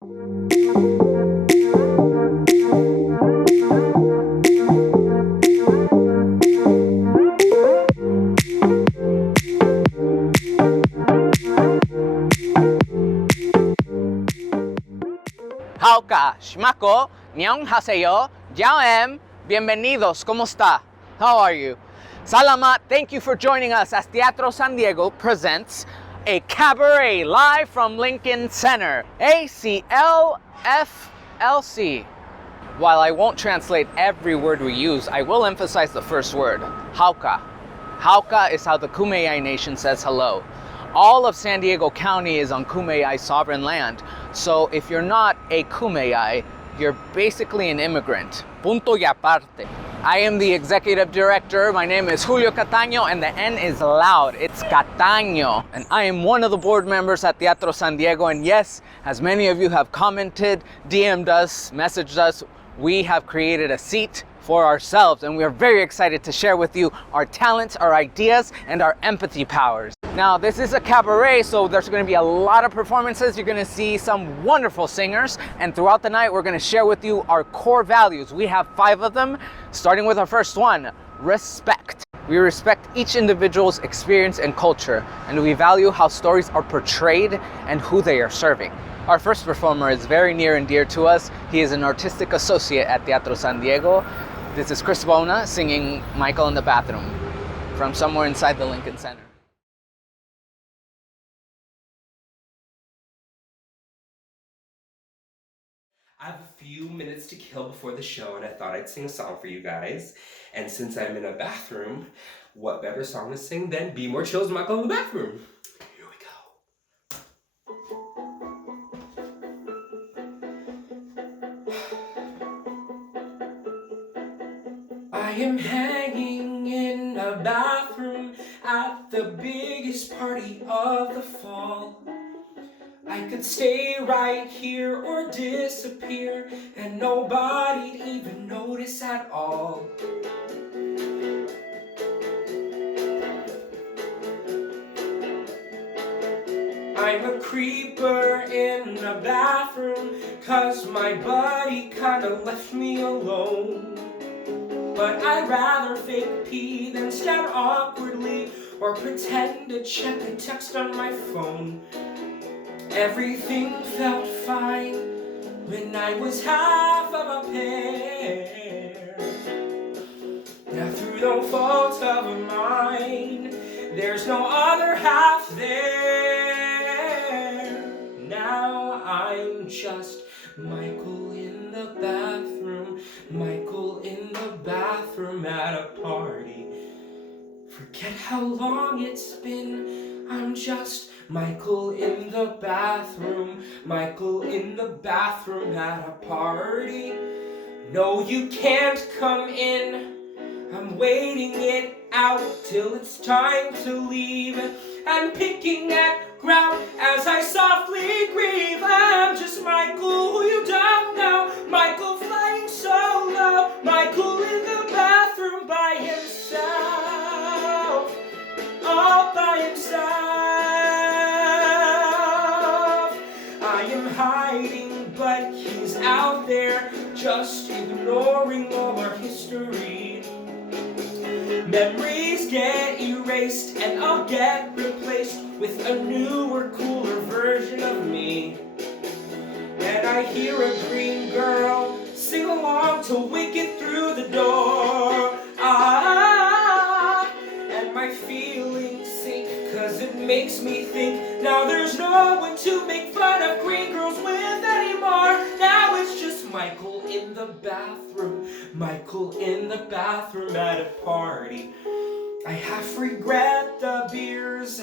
Hauka, Shmako, Nyonghaseyo, Jaoem, bienvenidos, ¿cómo está? How are you? Salamat, thank you for joining us as Teatro San Diego presents a cabaret live from Lincoln Center, ACLFLC. While I won't translate every word we use, I will emphasize the first word, Hauka. Hauka is how the Kumeyaay Nation says hello. All of San Diego County is on Kumeyaay sovereign land, so if you're not a Kumeyaay, you're basically an immigrant. Punto y aparte. I am the executive director. My name is Julio Catano, and the N is loud. It's Catano. And I am one of the board members at Teatro San Diego. And yes, as many of you have commented, DM'd us, messaged us, we have created a seat for ourselves, and we are very excited to share with you our talents, our ideas, and our empathy powers. Now, this is a cabaret, so there's going to be a lot of performances. You're going to see some wonderful singers, and throughout the night, we're going to share with you our core values. We have 5 of them, starting with our first one, respect. We respect each individual's experience and culture, and we value how stories are portrayed and who they are serving. Our first performer is very near and dear to us. He is an artistic associate at Teatro San Diego. This is Bona singing Michael in the Bathroom from somewhere inside the Lincoln Center. I have a few minutes to kill before the show, and I thought I'd sing a song for you guys. And since I'm in a bathroom, what better song to sing than Be More Chill's Michael in the Bathroom? Here we go. I am hanging in a bathroom at the biggest party of the fall. I could stay right here or disappear, and nobody'd even notice at all. I'm a creeper in a bathroom, 'cause my buddy kinda left me alone. But I'd rather fake pee than stare awkwardly or pretend to check a text on my phone. Everything felt fine when I was half of a pear. Now through no fault of mine, there's no other half there. Now I'm just Michael in the bathroom, Michael in the bathroom at a party. Forget how long it's been, I'm just Michael in the bathroom, Michael in the bathroom at a party. No, you can't come in, I'm waiting it out till it's time to leave, and picking at ground as I softly grieve. I'm just Michael, who you don't know, Michael flying solo, Michael in the bathroom by himself, all by himself. I am hiding, but he's out there, just ignoring all our history. Memories get erased, and I'll get replaced with a newer, cooler version of me. And I hear a green girl sing along to Wicked Through the Door. And my feelings sink, 'cause it makes me think now there's no one to make fun of green girls with anymore. Now it's just Michael in the bathroom, Michael in the bathroom at a party. I half regret the beers,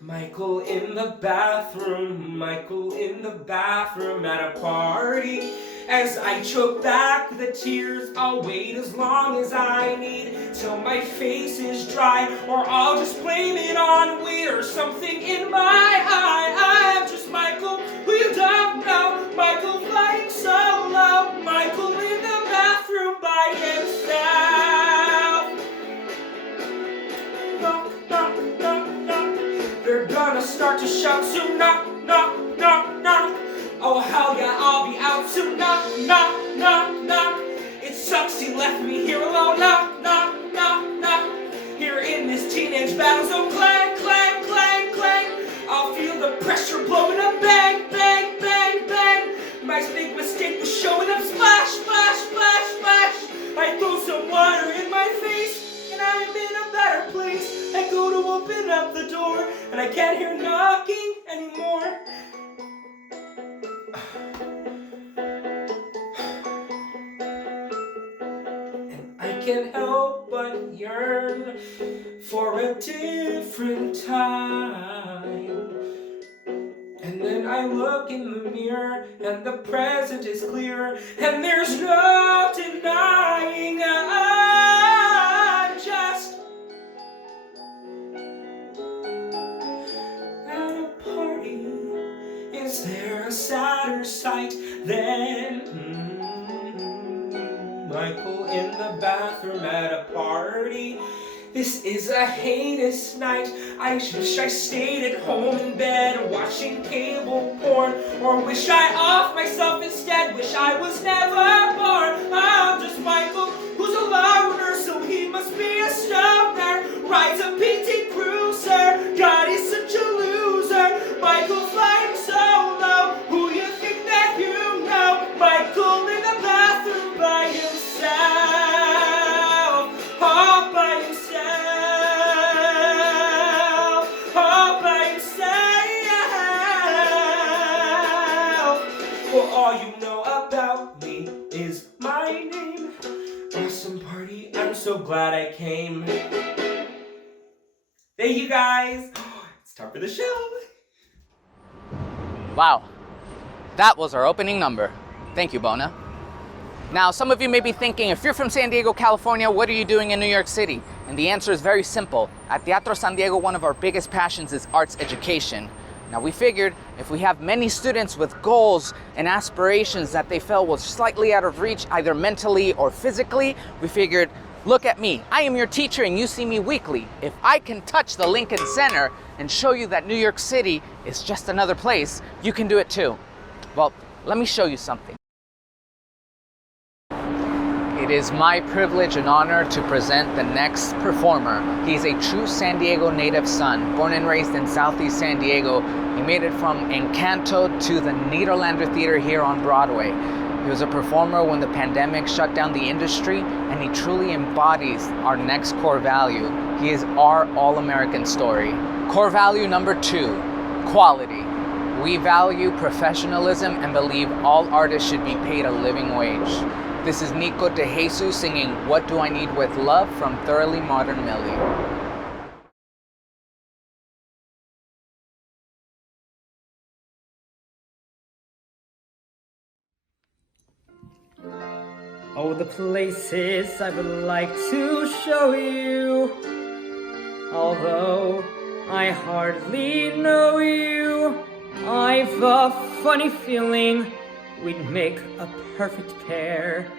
Michael in the bathroom, Michael in the bathroom at a party. As I choke back the tears, I'll wait as long as I need till my face is dry, or I'll just blame it on weed or something in my eye. I'm just Michael, who you don't know, Michael flying solo, Michael in the bathroom by himself. Knock, knock, knock, knock. They're gonna start to shout soon. Knock, knock, knock, knock. Oh, hell yeah, I'll be out soon. Knock, knock, knock, knock. It sucks he left me here alone. Knock, knock, knock, knock. Here in this teenage battle zone. Clang, clang, clang, clang. I'll feel the pressure blowing up. Bang, bang, bang, bang. My big mistake was showing up. Splash, splash, splash, splash. I throw some water in my face, and I'm in a better place. I go to open up the door, and I can't hear knocking anymore. And I can't help but yearn for a different time. And then I look in the mirror, and the present is clear, and there's no denying I'm just at a party. Is there a sadder sight than Michael in the bathroom at a party? This is a heinous night. I wish I stayed at home in bed watching cable porn, or wish I off myself instead. Wish I was never born. I'm just Michael, who's a loner, so he must be a stoner. Rides a PT Cruiser. God, he's such a loser. Michael flying solo. Who you think that you know? Michael in the bathroom by himself. All by himself. All you know about me is my name. Awesome party, I'm so glad I came. Thank you guys. It's time for the show. Wow, that was our opening number. Thank you, Bona. Now, some of you may be thinking, if you're from San Diego, California, what are you doing in New York City? And the answer is very simple. At Teatro San Diego, one of our biggest passions is arts education. Now, we figured if we have many students with goals and aspirations that they felt was slightly out of reach, either mentally or physically, we figured, look at me. I am your teacher and you see me weekly. If I can touch the Lincoln Center and show you that New York City is just another place, you can do it too. Well, let me show you something. It is my privilege and honor to present the next performer. He's a true San Diego native son, born and raised in Southeast San Diego. He made it from Encanto to the Nederlander Theater here on Broadway. He was a performer when the pandemic shut down the industry, and he truly embodies our next core value. He is our all-American story. Core value number 2, quality. We value professionalism and believe all artists should be paid a living wage. This is Nico DeJesus singing What Do I Need With Love from Thoroughly Modern Millie. Oh, the places I would like to show you, although I hardly know you. I've a funny feeling we'd make a perfect pair.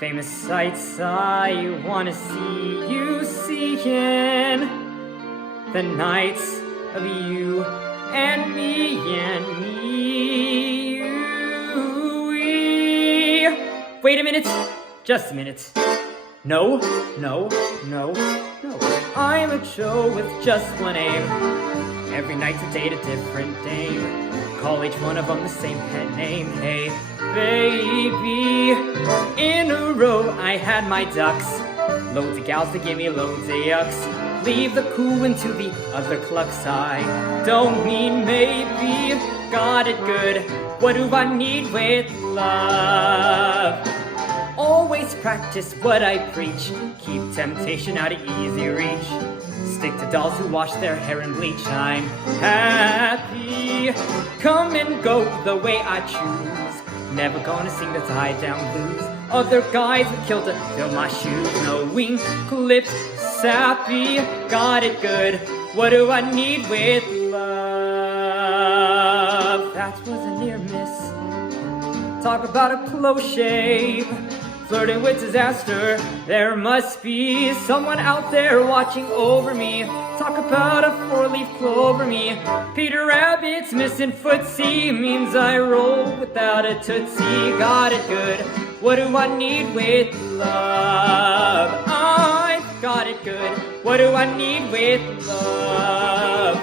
Famous sights I wanna see you seeing. The nights of you and me and me. Wait a minute, just a minute. No. I'm a Joe with just one aim. Every night to date a different dame. Call each one of them the same pet name. Hey, baby. In a row I had my ducks. Loads of gals to give me loads of yucks. Leave the Kooman to the other clucks. I don't mean maybe. Got it good. What do I need with love? Always practice what I preach. Keep temptation out of easy reach. Stick to dolls who wash their hair and bleach. I'm happy. Come and go the way I choose. Never gonna sing the tie-down blues. Other guys would kill to fill my shoes. No wing clipped, sappy. Got it good. What do I need with love? That was a near miss. Talk about a close shave. flirting with disaster. There must be someone out there watching over me. Talk about a four-leaf clover me. Peter Rabbit's missing footsie means I roll without a tootsie. Got it good. What do I need with love? I got it good. What do I need with love?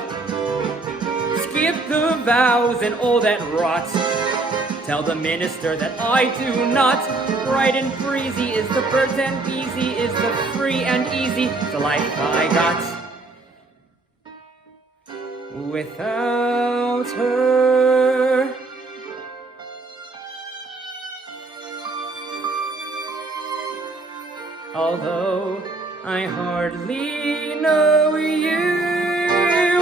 Skip the vows and all that rot. Tell the minister that I do not. Bright and breezy is the birds and beesy is the free and easy the life I got. Without her, although I hardly know you,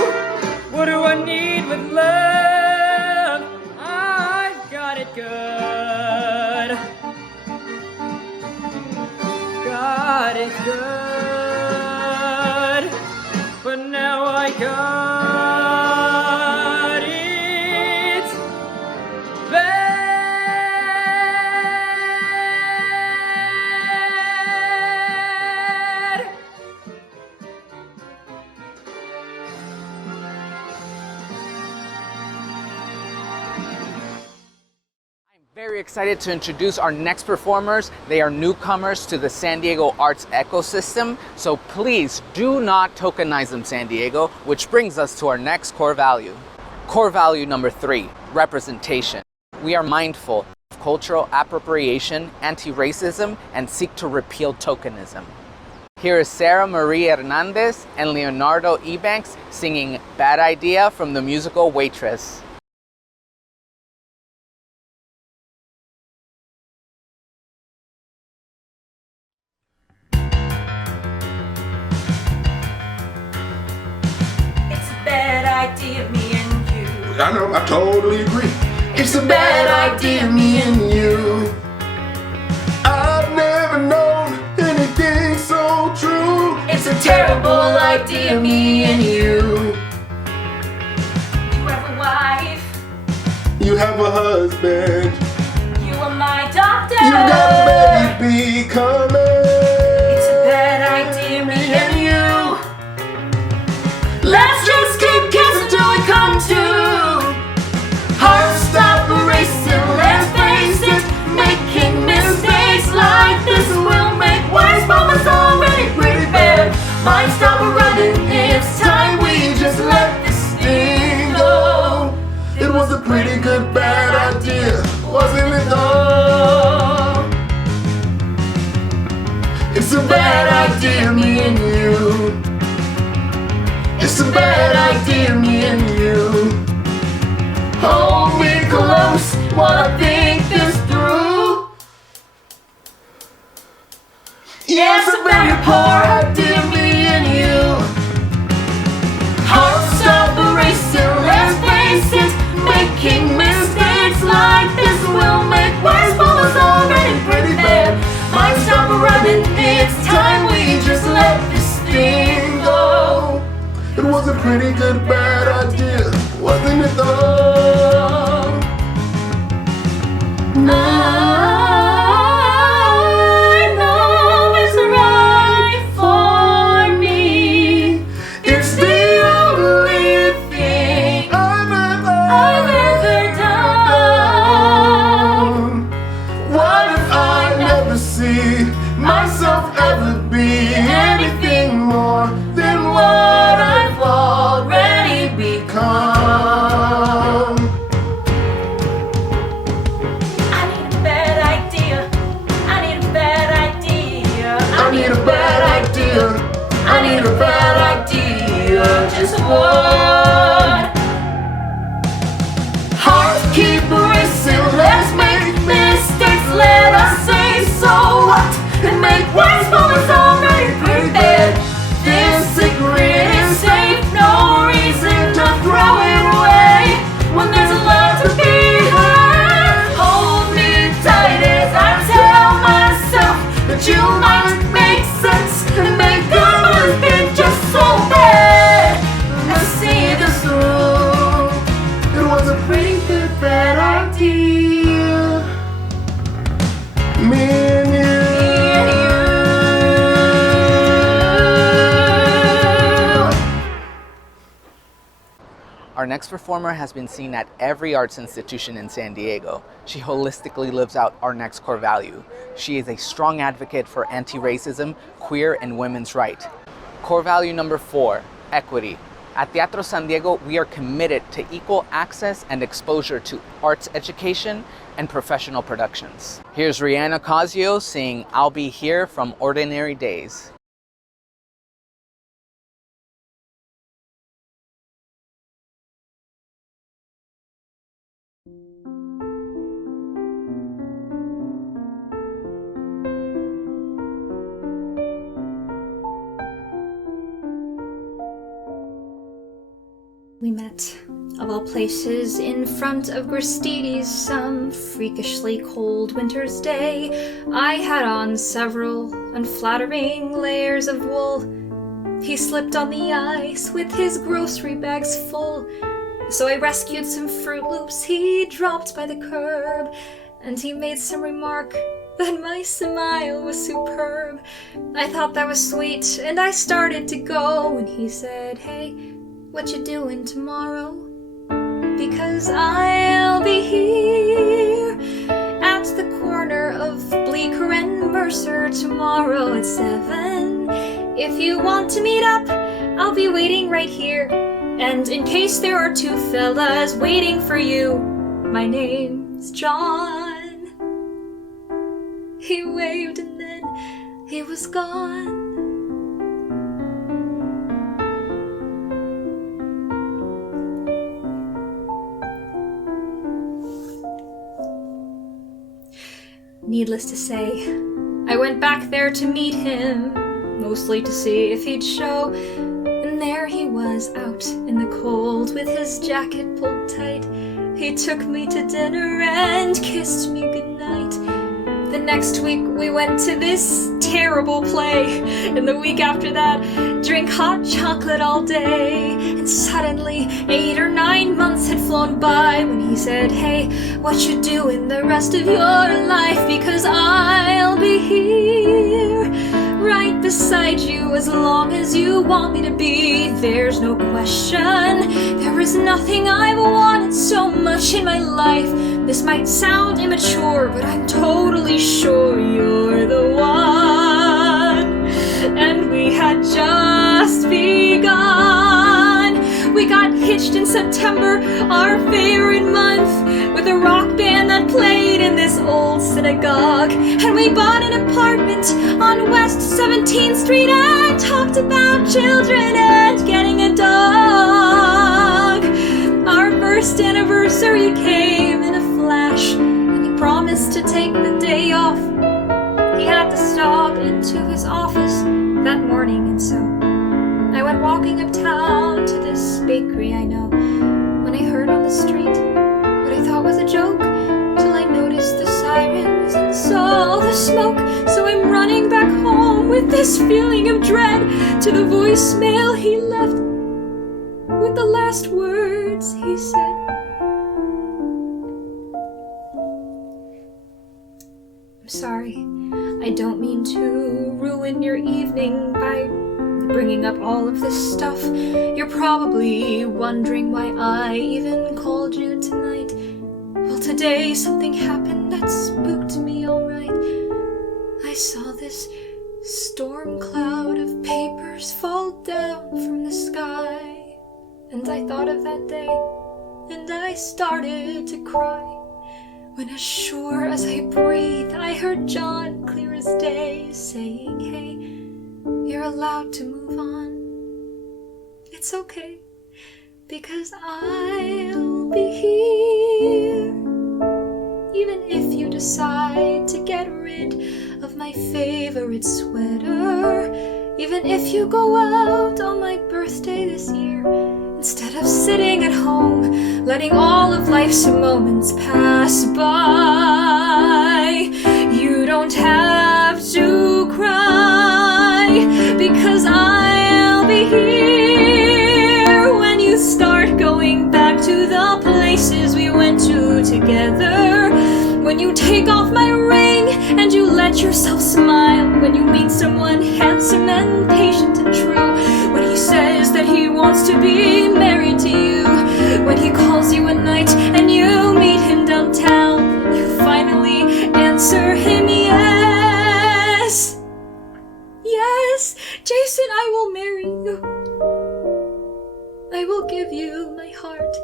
what do I need with love? I've got it good. Got it good. But now I got it bad. Very excited to introduce our next performers. They are newcomers to the San Diego arts ecosystem, so please do not tokenize them, San Diego, which brings us to our next core value. Core value number 3, representation. We are mindful of cultural appropriation, anti-racism, and seek to repeal tokenism. Here is Sara Marie Hernandez and Leonardo Ebanks singing Bad Idea from the musical Waitress. Idea, me and you. I know, I totally agree. It's a bad idea, me and you. I've never known anything so true. It's a terrible idea, me and you. You have a wife. You have a husband. You are my doctor. You got a baby coming. It's a bad idea, me and you. Let's just keep kissing till we come to. Heart stop racing, let's face it. Making mistakes like this will make wise mama's already pretty bad. Mind stop running, it's time we just let this thing go. It was a pretty good bad idea, wasn't it though? It's a bad idea, me and you. It's a bad idea, me and you. Hold me close while I think this through. Yeah, it's a very poor idea, me and you. Heart stop racing, let's face it. Making mistakes like this will make wise mama's already pretty bad. Mind stop running, it's time we just let this thing go. It was a pretty good bad idea, wasn't it though? I know it's right for me. It's the only thing I've ever done. What if I never see myself ever be anything more than what I've already become? I need a bad idea. I need a bad idea. I need a bad idea. I need a bad idea. Just one. Hearts keep racing. Let's make mistakes. Let us say so what? And make wise moments already pretty bad. This secret is safe. No reason to throw it away. When there's a lot to be heard, hold me tight as I tell myself that you might make sense and make good ones be just so bad. The Our next performer has been seen at every arts institution in San Diego. She holistically lives out our next core value. She is a strong advocate for anti-racism, queer, and women's rights. Core value number 4, equity. At Teatro San Diego, we are committed to equal access and exposure to arts education and professional productions. Here's Reanne Acasio singing I'll Be Here from Ordinary Days. We met, of all places, in front of Gristides some freakishly cold winter's day. I had on several unflattering layers of wool. He slipped on the ice with his grocery bags full. So I rescued some Fruit Loops he dropped by the curb, and he made some remark that my smile was superb. I thought that was sweet, and I started to go, and he said, "Hey, what you doing tomorrow? Because I'll be here at the corner of Bleecker and Mercer tomorrow at 7. If you want to meet up, I'll be waiting right here. And in case there are 2 fellas waiting for you, my name's John." He waved and then he was gone. Needless to say, I went back there to meet him, mostly to see if he'd show, and there he was out in the cold with his jacket pulled tight. He took me to dinner and kissed me goodnight. The next week we went to this terrible play, and the week after that, drink hot chocolate all day. And suddenly, 8 or 9 months had flown by when he said, "Hey, what you doing the rest of your life? Because I'll be here, right beside you as long as you want me to be. There's no question, there is nothing I've wanted so much in my life. This might sound immature, but I'm totally sure you're the one." And we had just begun. We got hitched in September, our favorite month, with a rock band that played in this old synagogue. And we bought an apartment on West 17th Street and talked about children and getting a dog. Our first anniversary came in a flash, and he promised to take the day off. He had to stop into his office that morning, and so I went walking uptown to this bakery I know, when I heard on the street what I thought was a joke, till I noticed the sirens and saw the smoke. So I'm running back home with this feeling of dread to the voicemail he left with the last words he said. "I'm sorry, I don't mean to ruin your evening by bringing up all of this stuff. You're probably wondering why I even called you tonight. Well, today something happened that spooked me alright. I saw this storm cloud of papers fall down from the sky, and I thought of that day, and I started to cry. When as sure as I breathe, I heard John clear as day saying, 'Hey, you're allowed to move on. It's okay, because I'll be here. Even if you decide to get rid of my favorite sweater, even if you go out on my birthday this year, instead of sitting at home, letting all of life's moments pass by, you don't have to cry, because I'll be here when you start going back to the places we went to together, when when you take off my ring and you let yourself smile, when you meet someone handsome and patient and true, when he says that he wants to be married to you, when he calls you a night and you meet him downtown, you finally answer him yes. Yes, Jason, I will marry you. I will give you my heart.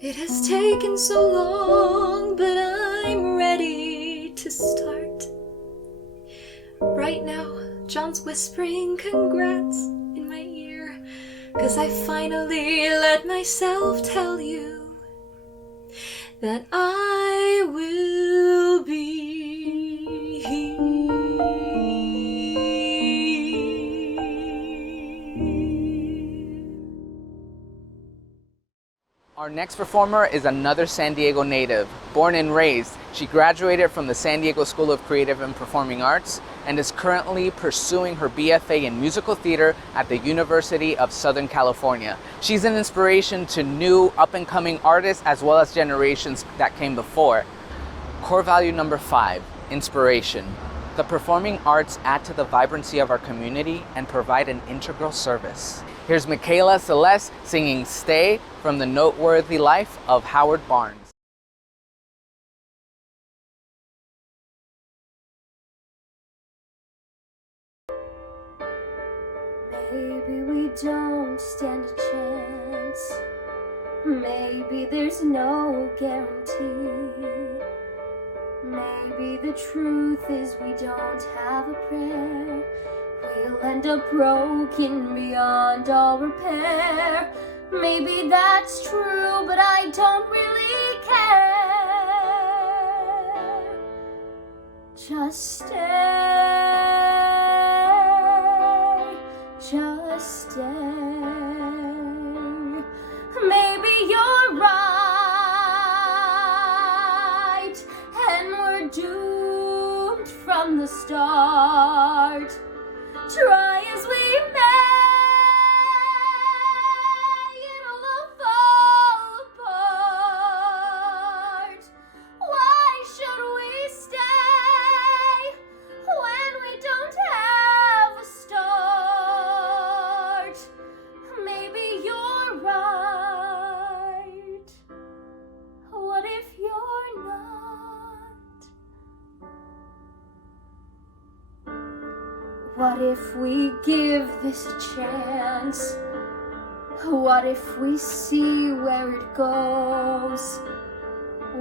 It has taken so long, but I'm ready to start. Right now, John's whispering congrats in my ear, 'cause I finally let myself tell you that I will be here. Our next performer is another San Diego native. Born and raised, she graduated from the San Diego School of Creative and Performing Arts and is currently pursuing her BFA in musical theater at the University of Southern California. She's an inspiration to new up-and-coming artists as well as generations that came before. Core value number 5, inspiration. The performing arts add to the vibrancy of our community and provide an integral service. Here's Mikaela Celeste singing Stay from the noteworthy life of Howard Barnes. Maybe we don't stand a chance. Maybe there's no guarantee. Maybe the truth is we don't have a prayer. We'll end up broken beyond all repair. Maybe that's true, but I don't really care. Just stay, just stay. Maybe you're right, and we're doomed from the start. Try as we may, it'll all fall apart. Why should we stay when we don't have a start? Maybe you're right. What if you're not? What if we give this a chance? What if we see where it goes?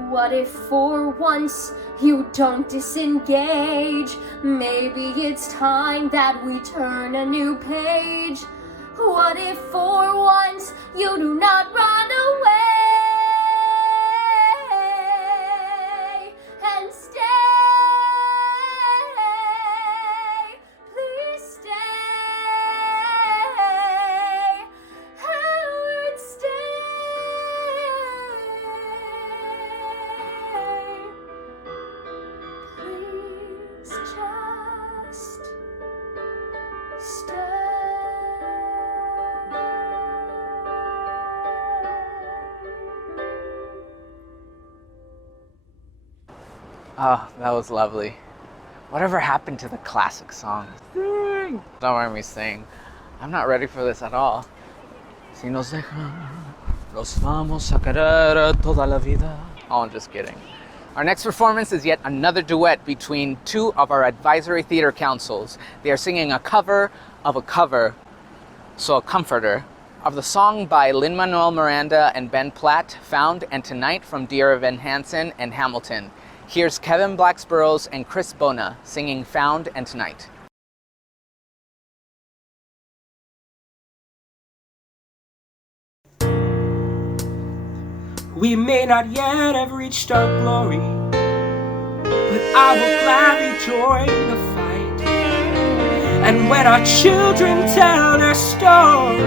What if for once you don't disengage? Maybe it's time that we turn a new page. What if for once you do not run away and stay? Please stay, Howard, stay. Please just stay. Oh, that was lovely. Whatever happened to the classic songs? Sing! Don't mind me sing. I'm not ready for this at all. Si nos dejan, los vamos a querer toda la vida. Oh, I'm just kidding. Our next performance is yet another duet between two of our advisory theater councils. They are singing a cover of a cover, so a comforter, of the song by Lin-Manuel Miranda and Ben Platt, Found and Tonight from Dear Evan Hansen and Hamilton. Here's Kevin Blax Burroughs and Chris Bona singing Found and Tonight. We may not yet have reached our glory, but I will gladly join the fight. And when our children tell their story,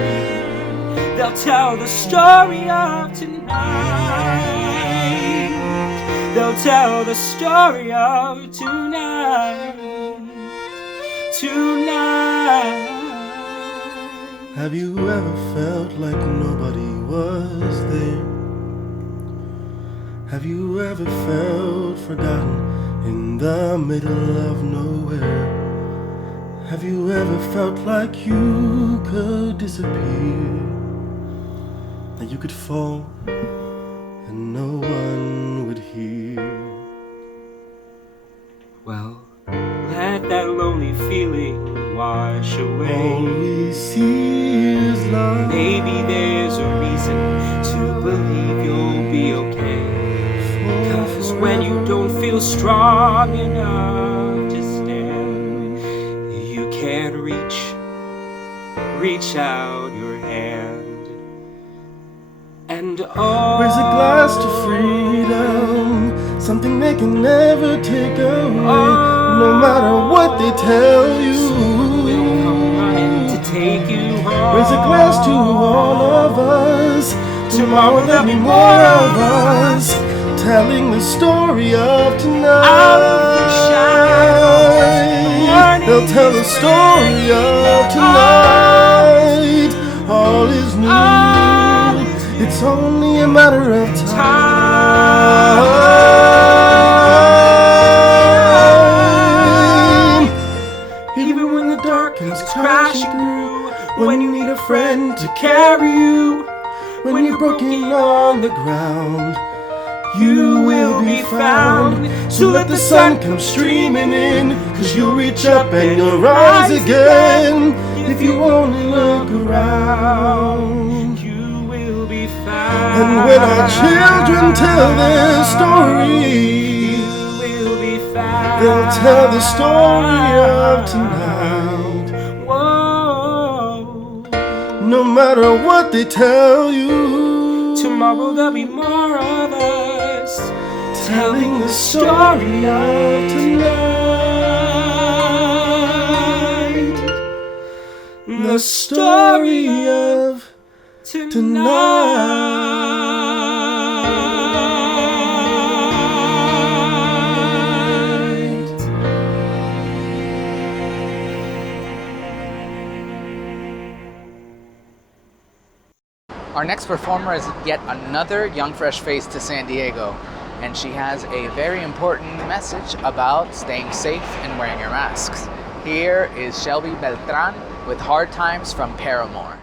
they'll tell the story of tonight. They'll tell the story of tonight. Tonight. Have you ever felt like nobody was there? Have you ever felt forgotten in the middle of nowhere? Have you ever felt like you could disappear? That you could fall and no one would hear? Well, let that lonely feeling wash away. All we see is love. Maybe there's a reason to believe you'll be okay. 'Cause when you don't feel strong enough to stand, you can't reach out your hand. And oh, raise a glass to freedom, something they can never take away. No matter what they tell you, we'll come running to take you home. Raise a glass to all of us. Tomorrow there'll be more of us, telling the story of tonight. Out of the shadows, they'll tell the story of tonight. All is new. It's only a matter of time. Even when the dark comes crashing through, when you need a friend to carry you, when you're broken on the ground, you will be found. So let the sun come streaming in, 'cause you'll reach up and you'll rise again. If you only look around, you will be found. and when our children tell their story, you will be found. they'll tell the story of tonight. Whoa. No matter what they tell you, tomorrow there'll be more of us, telling the story of tonight. The story of tonight. Our next performer is yet another young fresh face to San Diego, and she has a very important message about staying safe and wearing your masks. Here is Shelby Beltran with Hard Times from Paramore.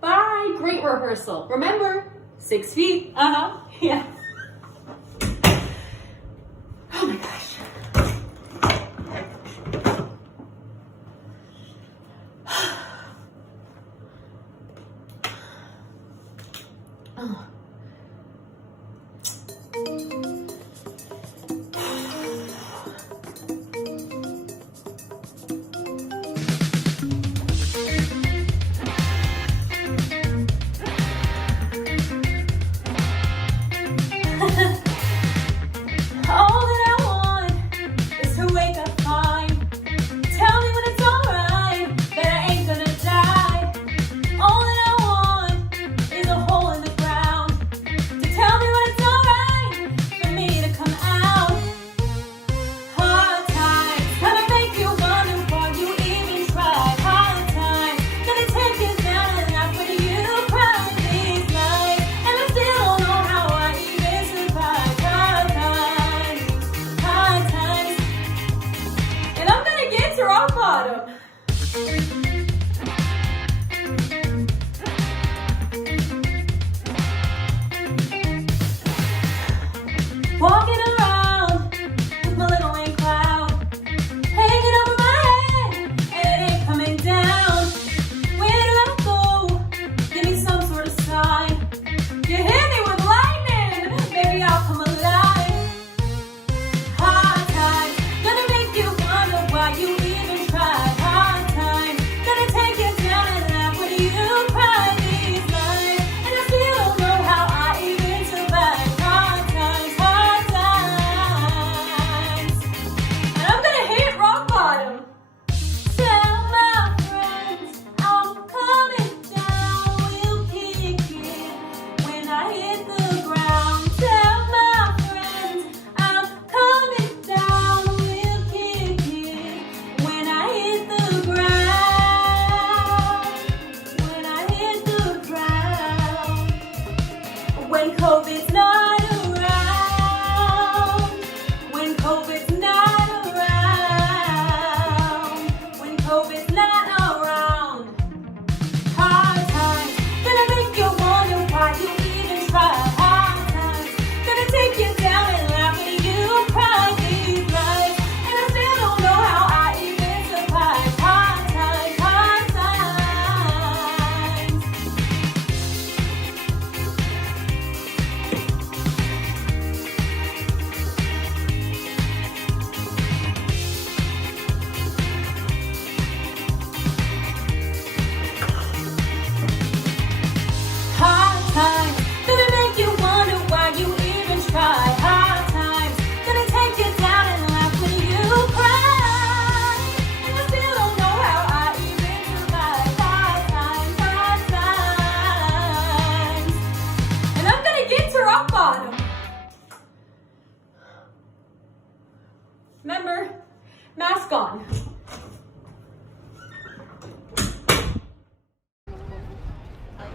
Bye. Great rehearsal. Remember, 6 feet. Yeah. Oh my gosh. Ground.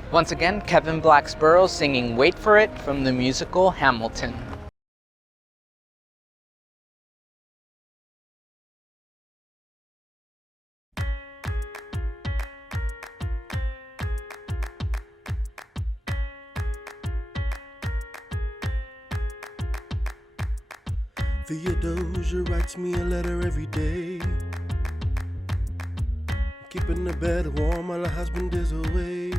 Once again, Kevin Blax Burroughs singing Wait for It from the musical Hamilton. Theodosia writes me a letter every day, keeping the bed warm while her husband is away.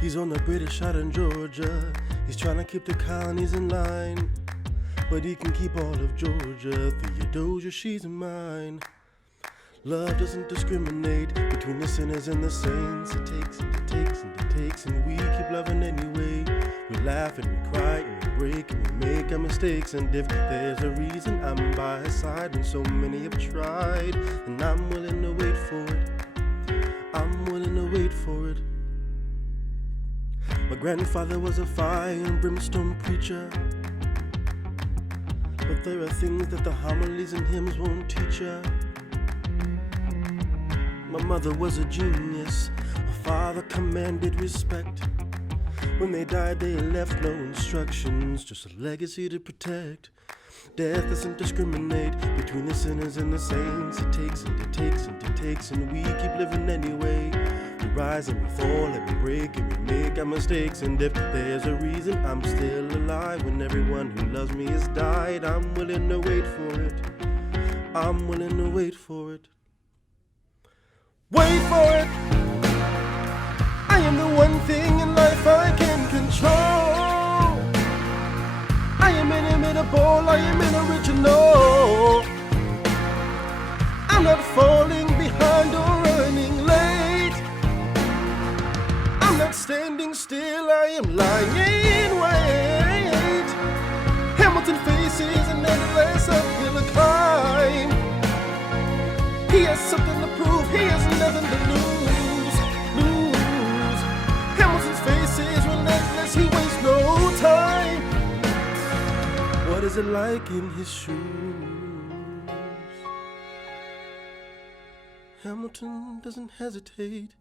He's on the British side in Georgia. He's trying to keep the colonies in line, but he can keep all of Georgia. Theodosia, she's mine. Love doesn't discriminate between the sinners and the saints. It takes and it takes and it takes, and we keep loving anyway. We laugh and we cry and we break and we make our mistakes. And if there's a reason I'm by his side when so many have tried, then I'm willing to wait for it. I'm willing to wait for it. My grandfather was a fire and brimstone preacher, but there are things that the homilies and hymns won't teach ya. My mother was a genius. My father commanded respect. When they died, they left no instructions, just a legacy to protect. Death doesn't discriminate between the sinners and the saints. It takes and it takes and it takes, and we keep living anyway. We rise and we fall and we break and we make our mistakes. And if there's a reason I'm still alive when everyone who loves me has died, I'm willing to wait for it. I'm willing to wait for it. Wait for it. I am the one thing in life I can control. I am inimitable, I am unoriginal. I'm not falling behind or running late. I'm not standing still, I am lying in wait. Hamilton faces an endless uphill climb. He has something to prove, he has nothing to lose. Hamilton's face is relentless, he wastes no time. What is it like in his shoes? Hamilton doesn't hesitate,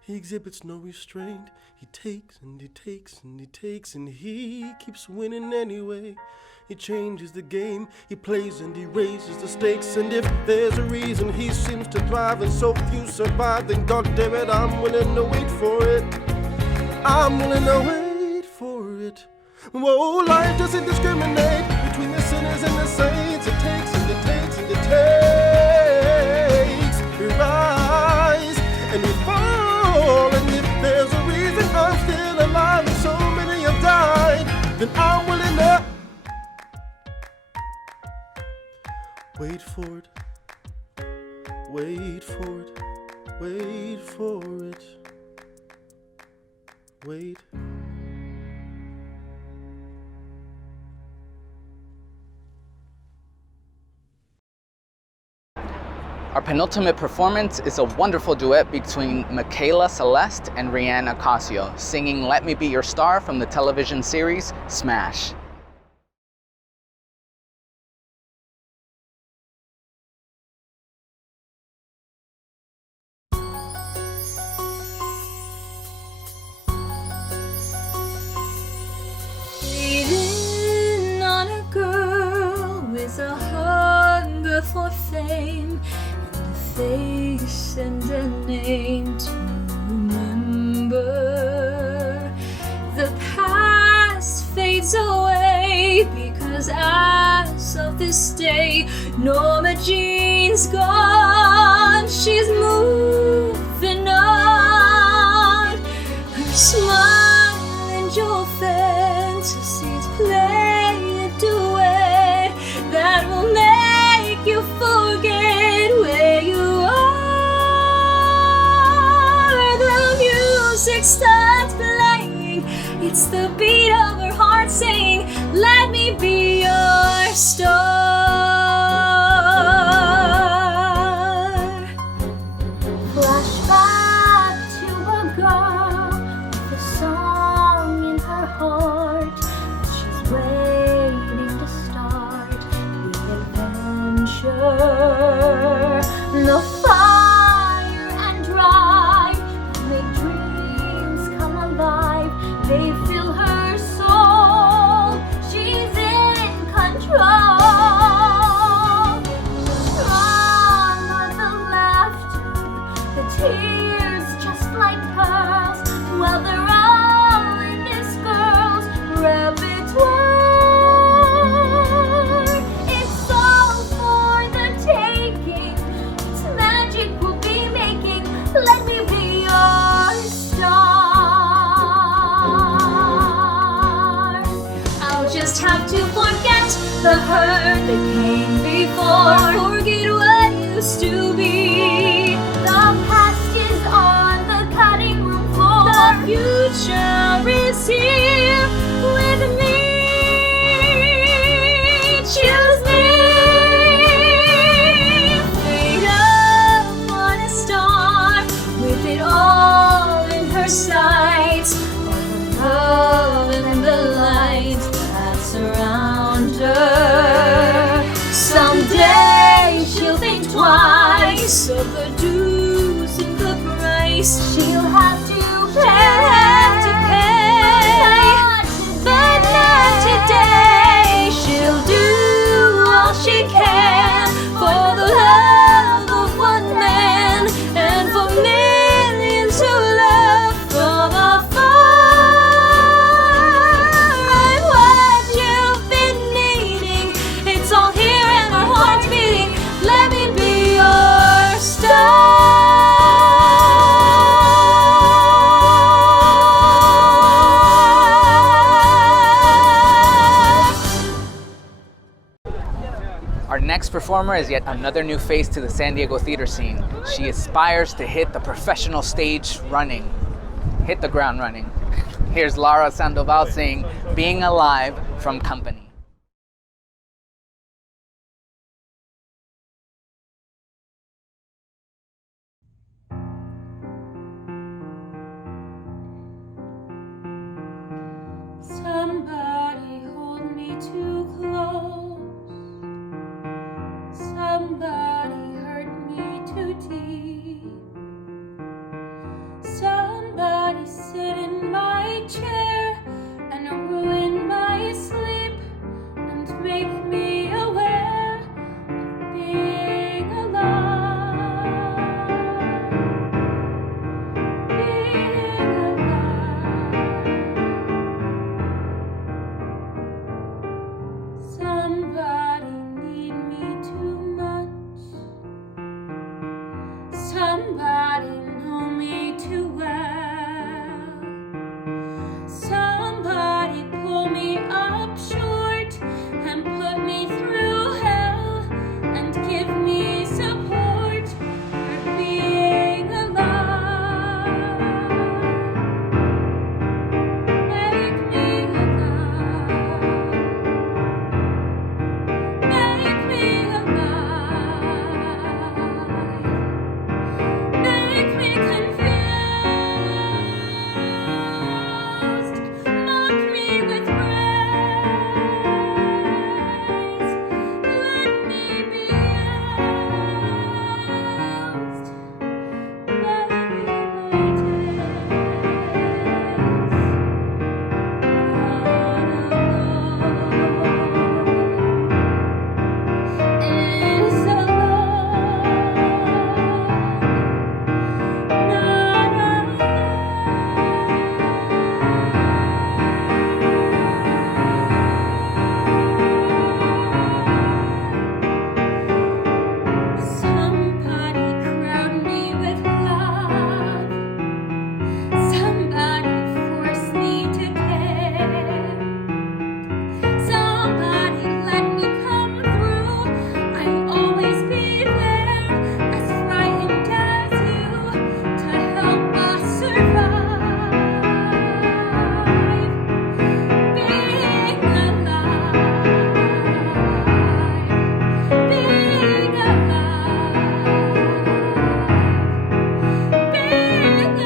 he exhibits no restraint. He takes and he takes and he takes, and he keeps winning anyway. He changes the game, he plays and he raises the stakes. And if there's a reason he seems to thrive and so few survive, then goddammit, I'm willing to wait for it. I'm willing to wait for it. Whoa, life doesn't discriminate between the sinners and the saints. It takes and it takes and it takes. We rise and we fall, and if there's a reason I'm still alive and so many have died, then I'm willing to wait for it, wait for it, wait for it, wait. Our penultimate performance is a wonderful duet between Mikaela, Celeste and Reanne Acasio, singing Let Me Be Your Star from the television series Smash. Waiting on a girl with a hunger for fame, and a face and a name to remember. The past fades away because as of this day, Norma Jean's gone. She's moving on. Her smile and your fantasies play a duet that will make you forget where you are. The music starts playing, it's the beat of her heart saying, let me be your star. Flashback to a girl with a song in her heart. She's waiting to start the adventure. No fire and drive that make dreams the hurt that came before. Forget what used to be. The past is on the cutting room floor. The future is here with me. Choose me. Fade up on a star with it all in her sights. All the love and the light that surround her. Someday she'll think twice of the dues and the price She'll have to she'll have to pay. But not today. She'll do all she can for the love of one man and for millions who love from afar. I'm what you've been needing. It's all here and our hearts beating. Let me be your star. Our next performer is yet another new face to the San Diego theater scene. She aspires to hit the professional stage running. Hit the ground running. Here's Lara Sandoval sing Being Alive from Company. Somebody hold me too close. Somebody hurt me too deep. Somebody sit in my chair and ruin my sleep and make me aware of being alive. Being alive. Somebody need me too much. Somebody know me too well. Somebody pull me up short and put me through hell and give me support for being alive. Make me alive. Make me alive. Make me confused. Mock me with praise. Let me be used. Bury my days. Is alone. Somebody crown me with love. Somebody force me to care. Somebody let me come through. I'll always be there, as frightened as you, to help us survive. Being alive. Being alive. Being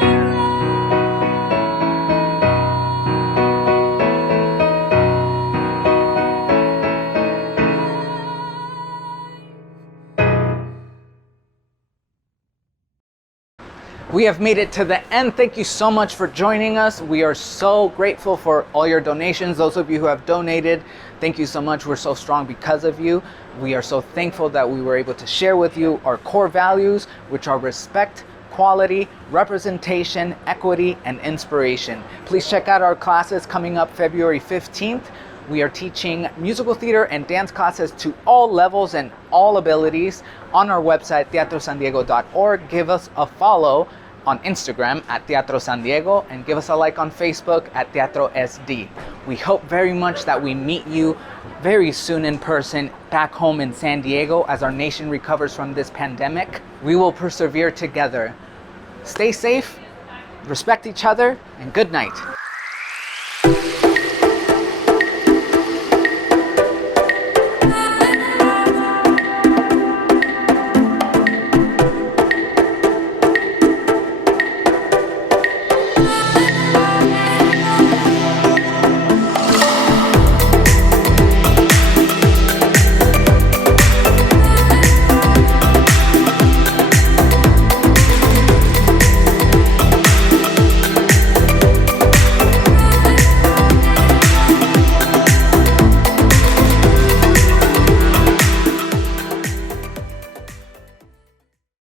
We have made it to the end. Thank you so much for joining us. We are so grateful for all your donations. Those of you who have donated, thank you so much. We're so strong because of you. We are so thankful that we were able to share with you our core values, which are respect, quality, representation, equity, and inspiration. Please check out our classes coming up February 15th. We are teaching musical theater and dance classes to all levels and all abilities on our website, teatrosandiego.org. Give us a follow on Instagram at Teatro San Diego and give us a like on Facebook at Teatro SD. We hope very much that we meet you very soon in person back home in San Diego as our nation recovers from this pandemic. We will persevere together. Stay safe, respect each other, and good night.